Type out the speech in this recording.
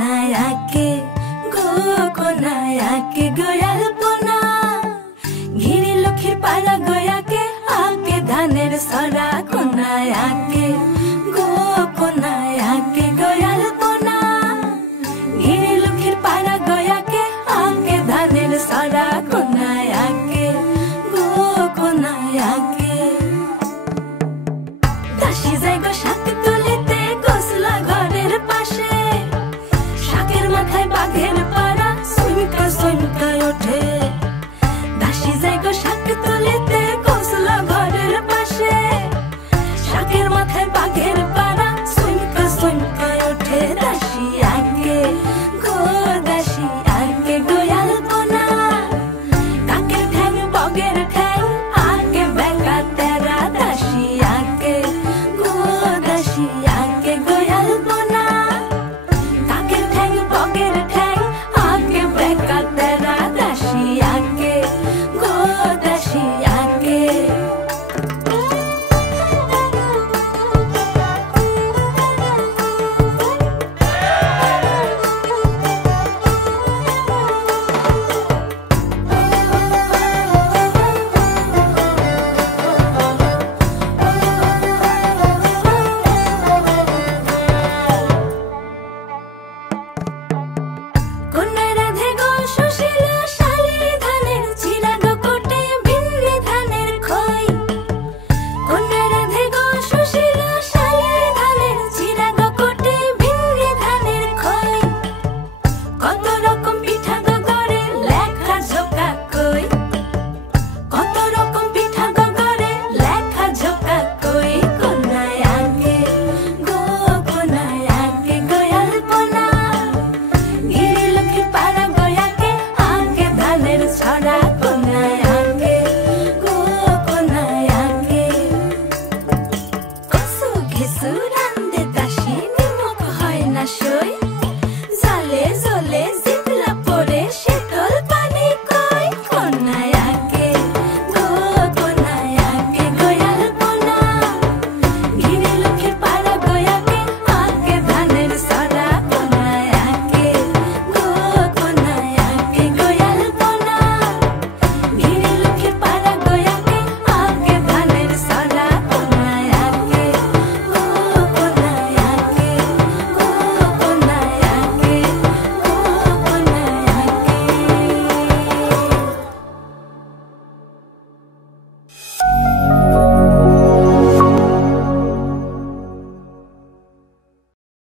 কোনায়াকে গোয়ালপনা ঘিরি লক্ষ্মীর পাড়া গয়াকে আকে ধানের সরা কোনায়াকে গোয়ালপনা ঘিরি লক্ষ্মীর পাড়া গয়াকে আকে ধানের সরা কোনায়াকে দাসী যায় গো শাক তুলিতে গোসলা ঘরের পাশে শাকের মাথায় বাঘের পাড়া সুইমকা ওঠে দাসী যায় গো শাক